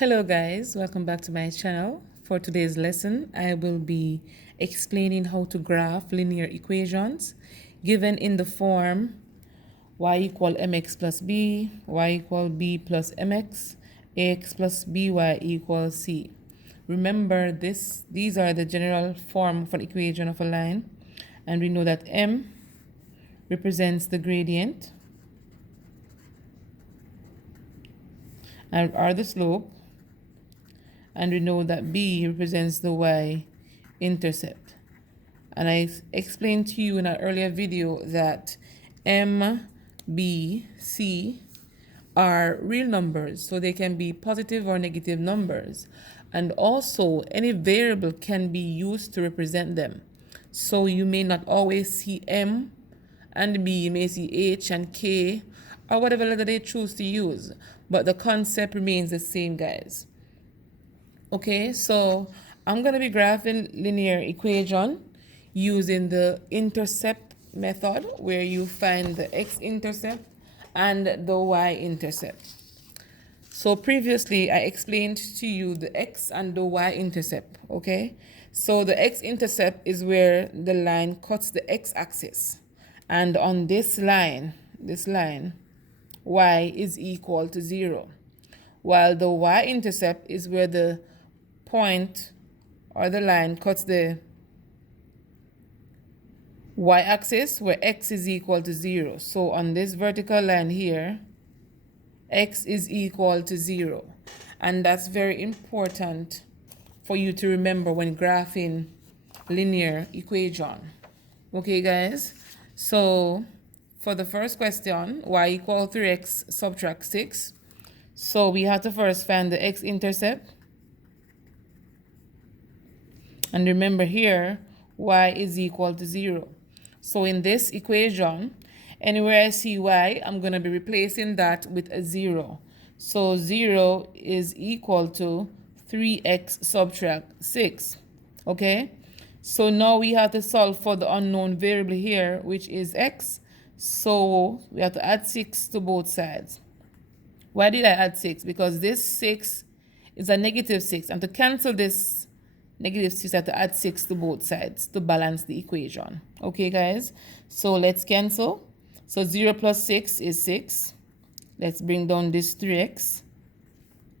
Hello guys, welcome back to my channel. For today's lesson, I will be explaining how to graph linear equations given in the form y equal mx plus b, y equal b plus mx, ax plus by equals c. Remember these are the general form of an equation of a line, and we know that m represents the gradient and r the slope, and we know that b represents the y-intercept. And I explained to you in an earlier video that m, b, c are real numbers, so they can be positive or negative numbers. And also, any variable can be used to represent them. So you may not always see m and b, you may see h and k, or whatever letter they choose to use. But the concept remains the same, guys. Okay, so I'm going to be graphing linear equation using the intercept method, where you find the x-intercept and the y-intercept. So previously I explained to you the x and the y-intercept, okay? So the x-intercept is where the line cuts the x-axis. And on this line, y is equal to 0. While the y-intercept is where the point or the line cuts the y-axis, where x is equal to 0. So on this vertical line here, x is equal to 0. And that's very important for you to remember when graphing linear equation. Okay, guys? So for the first question, y equal 3x subtract 6. So we have to first find the x-intercept. And remember here, y is equal to 0. So in this equation, anywhere I see y, I'm going to be replacing that with a 0. So 0 is equal to 3x subtract 6. Okay? So now we have to solve for the unknown variable here, which is x. So we have to add 6 to both sides. Why did I add 6? Because this 6 is a negative 6. And to cancel this negative 6, I have to add 6 to both sides to balance the equation. Okay, guys? So let's cancel. So 0 plus 6 is 6. Let's bring down this 3x.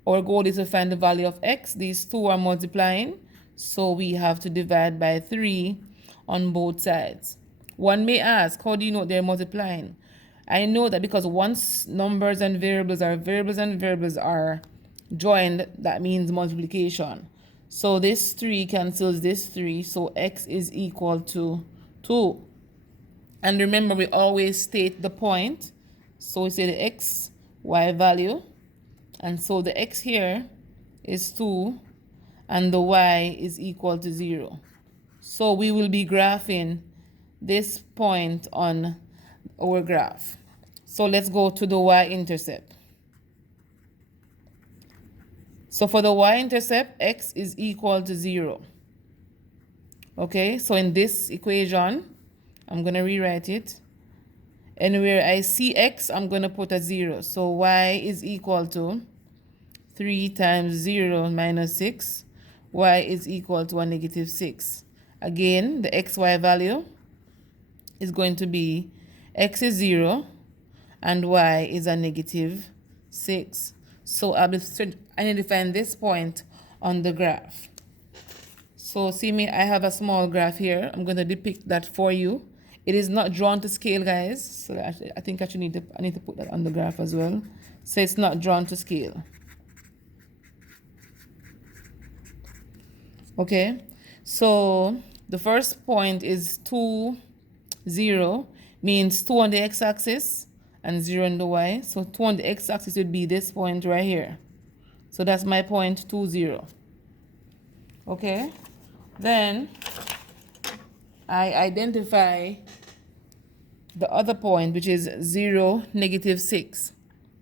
Our goal is to find the value of x. These two are multiplying, so we have to divide by 3 on both sides. One may ask, how do you know they're multiplying? I know that because once numbers and variables are joined, that means multiplication. So this 3 cancels this 3, so x is equal to 2. And remember, we always state the point. So we say the x, y value. And so the x here is 2, and the y is equal to 0. So we will be graphing this point on our graph. So let's go to the y-intercept. So for the y-intercept, x is equal to 0. Okay, so in this equation, I'm going to rewrite it. Anywhere I see x, I'm going to put a 0. So y is equal to 3 times 0 minus 6. Y is equal to a negative 6. Again, the xy value is going to be x is 0 and y is a negative 6. So I'll be identifying this point on the graph. So see me, I have a small graph here. I'm going to depict that for you. It is not drawn to scale, guys. So I think I need to put that on the graph as well. So it's not drawn to scale. Okay, so the first point is 2, 0, means 2 on the x-axis and 0 on the y. So 2 on the x-axis would be this point right here. So that's my point 2, 0. Okay, then I identify the other point, which is 0, negative 6.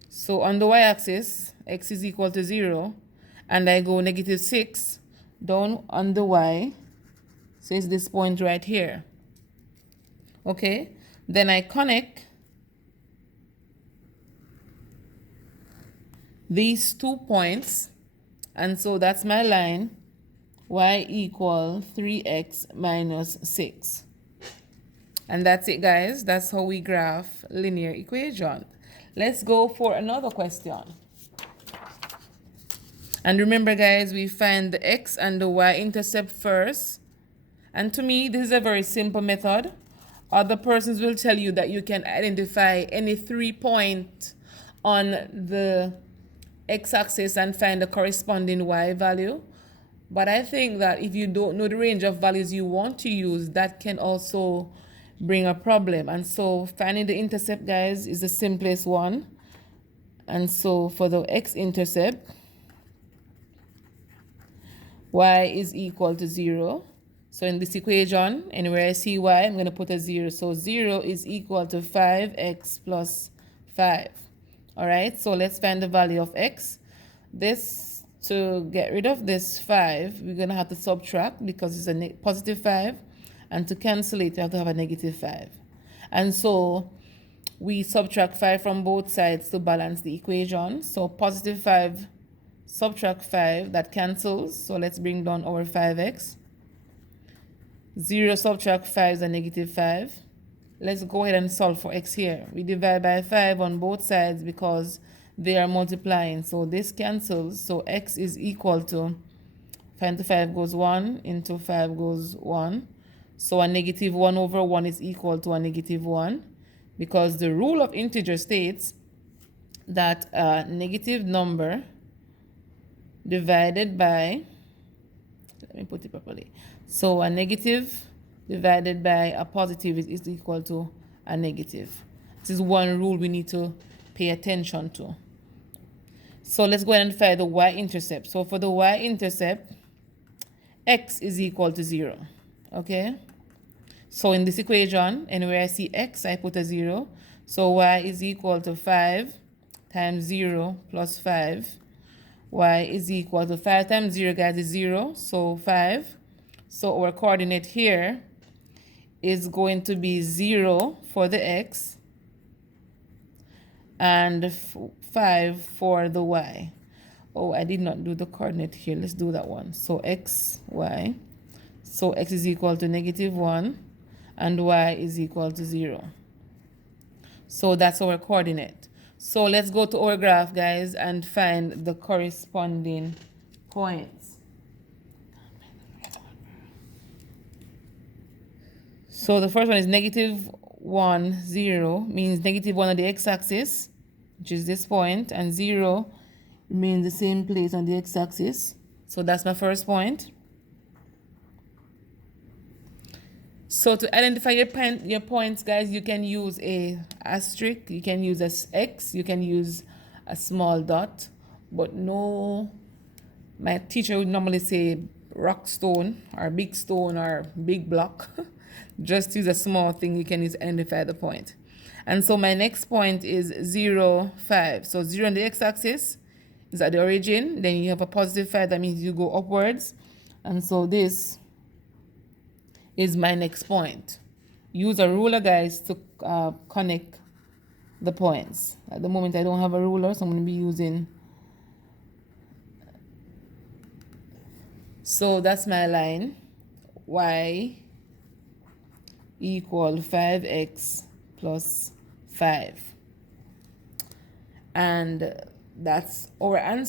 So on the y-axis, x is equal to 0, and I go negative 6 down on the y, so it's this point right here. Okay, then I connect these 2 points And so that's my line, y equal 3x minus 6. And that's it, guys. That's how we graph linear equation. Let's go for another question. And remember, guys, we find the x and the y-intercept first. And to me, this is a very simple method. Other persons will tell you that you can identify any 3 points on the x-axis and find the corresponding y value. But I think that if you don't know the range of values you want to use, that can also bring a problem. And so finding the intercept, guys, is the simplest one. And so for the x-intercept, y is equal to 0. So in this equation, anywhere I see y, I'm going to put a 0. So 0 is equal to 5x plus 5. All right, so let's find the value of x. This, to get rid of this 5, we're going to have to subtract because it's a positive 5. And to cancel it, you have to have a negative 5. And so we subtract 5 from both sides to balance the equation. So positive 5 subtract 5, that cancels. So let's bring down our 5x. 0 subtract 5 is a negative 5. Let's go ahead and solve for x here. We divide by 5 on both sides because they are multiplying. So this cancels. So x is equal to 5 into 5 goes 1, into 5 goes 1. So a negative 1 over 1 is equal to a negative 1, because the rule of integer states that a negative number divided by, let me put it properly. So a negative divided by a positive is equal to a negative. This is one rule we need to pay attention to. So let's go ahead and find the y-intercept. So for the y-intercept, x is equal to 0. Okay? So in this equation, anywhere I see x, I put a 0. So y is equal to 5 times 0 plus 5. Y is equal to 5 times 0, guys, is 0. So 5. So our coordinate here is going to be 0 for the x and 5 for the y. Oh, I did not do the coordinate here. Let's do that one. So x, y. So x is equal to negative 1 and y is equal to 0. So that's our coordinate. So let's go to our graph, guys, and find the corresponding points. So the first one is negative 1, 0, means negative 1 on the x-axis, which is this point, and 0 remains the same place on the x-axis. So that's my first point. So to identify your points, guys, you can use a asterisk, you can use a x, you can use a small dot, but no, my teacher would normally say rock stone or big block. Just use a small thing you can use to identify the point. And so my next point is 0, 5. So 0 on the x-axis is at the origin. Then you have a positive 5. That means you go upwards. And so this is my next point. Use a ruler, guys, to connect the points. At the moment, I don't have a ruler, so I'm going to be using. So that's my line. Y equal 5x plus 5. And that's our answer.